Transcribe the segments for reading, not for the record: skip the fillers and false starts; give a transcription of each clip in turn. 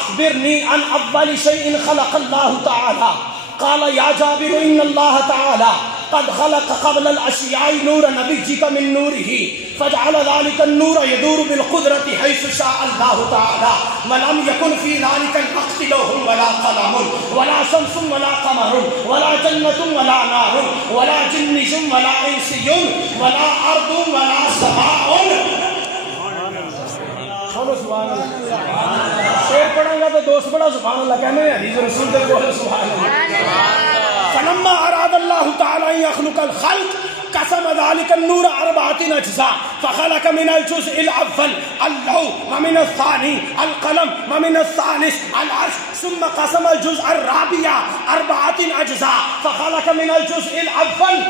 اخبرنی عن اول شیء خلق اللہ تعالی قال یا جابر ان اللہ تعالی قد خلق قبل الاشیاء نور نبیک من نوره فجعل ذلك النور يدور بالقدرة حيث شاء الله تعالى ولم يكن في ذلك الوقت لوح ولا قلم ولا شمس ولا قمر ولا جنة ولا نار ولا جن ولا انس ولا ارض ولا سماء. سبحان اللہ. شعر پڑھیں گا تو دوست بڑا سبحان اللہ کہنے ہیں. حدیث رسول دے بولے سبحان اللہ. فلما اراد اللہ تعالی ان يخلق الخلق قسم ذلك النور اربعة اجزاء فخلق من الجزء الاول اللوح ومن الثاني القلم ومن الثالث العرش ثم قسم الجزء الرابع اربعة اجزاء فخلق من الجزء الاول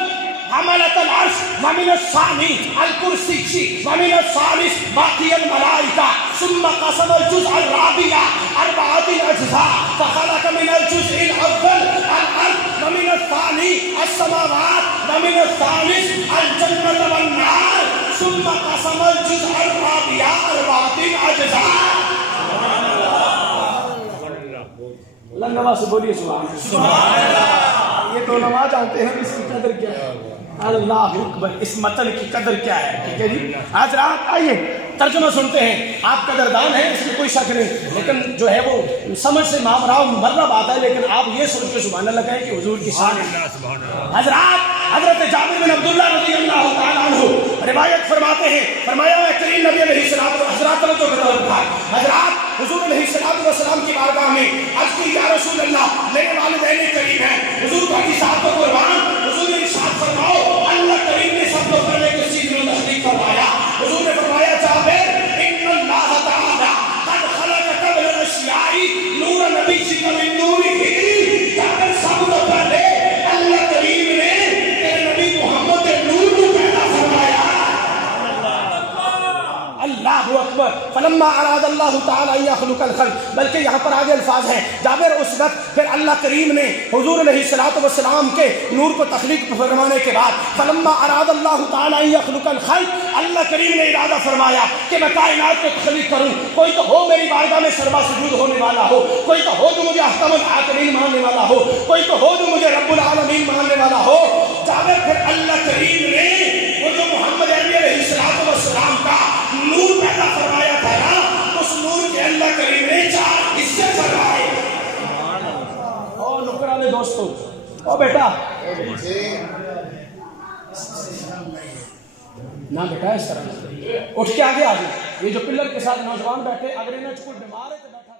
حملة العرش ومن الثاني الكرسي ومن الثالث باقي الملائكة ثم قسم الجزء الرابع أربعة أجزاء فخلق من الجزء الأول الأرض ومن الثاني السماوات ومن الثالث الجنة والنار ثم قسم الجزء الرابع أربعة أجزاء. اللہ نواز سے بولیے سبحان اللہ. یہ تو نماز جانتے ہیں اس کی قدر کیا ہے. اللہ اکبر. اس متن کی قدر کیا ہے. ٹھیک ہے جی. حضرات آئیے ترجمہ سنتے ہیں. آپ قدردان ہیں اس میں کوئی شک نہیں, لیکن جو ہے وہ سمجھ سے معاملہ مطلب آتا ہے, لیکن آپ یہ سوچ کے سبحان اللہ کہیں کہ حضور کی شان ہے. حضرات حضرت جابر بن عبداللہ رضی اللہ تعالیٰ عنہ روایت فرماتے ہیں, فرمایا میں کریم نبی علیہ السلام حضرات نے تو حضرات حضور علیہ السلام کی بارگاہ میں عرض کی یا رسول اللہ میرے والدین کریم ہیں, حضور کا صاحب کو قربان, حضور نے ارشاد فرماؤ اللہ کریم نے سب کو پہلے کس چیز میں تخلیق فرمایا. حضور نے فرمایا جابر ان اللہ تعالی قد خلق قبل الاشیاء نور نبیک من نوره. جابر سب کو پہلے اللہ کریم نے تیرے نبی محمد کے نور کو پیدا فرمایا. اللہ اکبر. فلما اراد اللہ تعالی ان يخلق الخلق, بلکہ یہاں پر آگے الفاظ ہیں جابر اس وقت پھر اللہ کریم نے حضور علیہ السلام کے نور کو تخلیق فرمانے کے بعد فلما اراد اللہ تعالی ان يخلق الخلق, اللہ کریم نے ارادہ فرمایا کہ میں کائنات کو تخلیق کروں. کوئی تو ہو میری بارگاہ میں سربا سجود ہونے والا ہو, کوئی تو ہو جو مجھے احکم الحاکمین ماننے والا ہو, کوئی تو ہو جو مجھے رب العالمین ماننے والا ہو. جابر پھر اللہ کریم نے وہ جو محمد علیہ السلام کا نور پیدا فرمایا تھا نا, اس نور کے اللہ کریم نے 4 حصے فرمائے. او نکرانے دوستو, او بیٹا نہ بیٹا اس طرح اٹھ کے آگے آ جائے. یہ جو پلر کے ساتھ نوجوان بیٹھے اگر انہیں کوئی بیمار ہے تو بیٹھا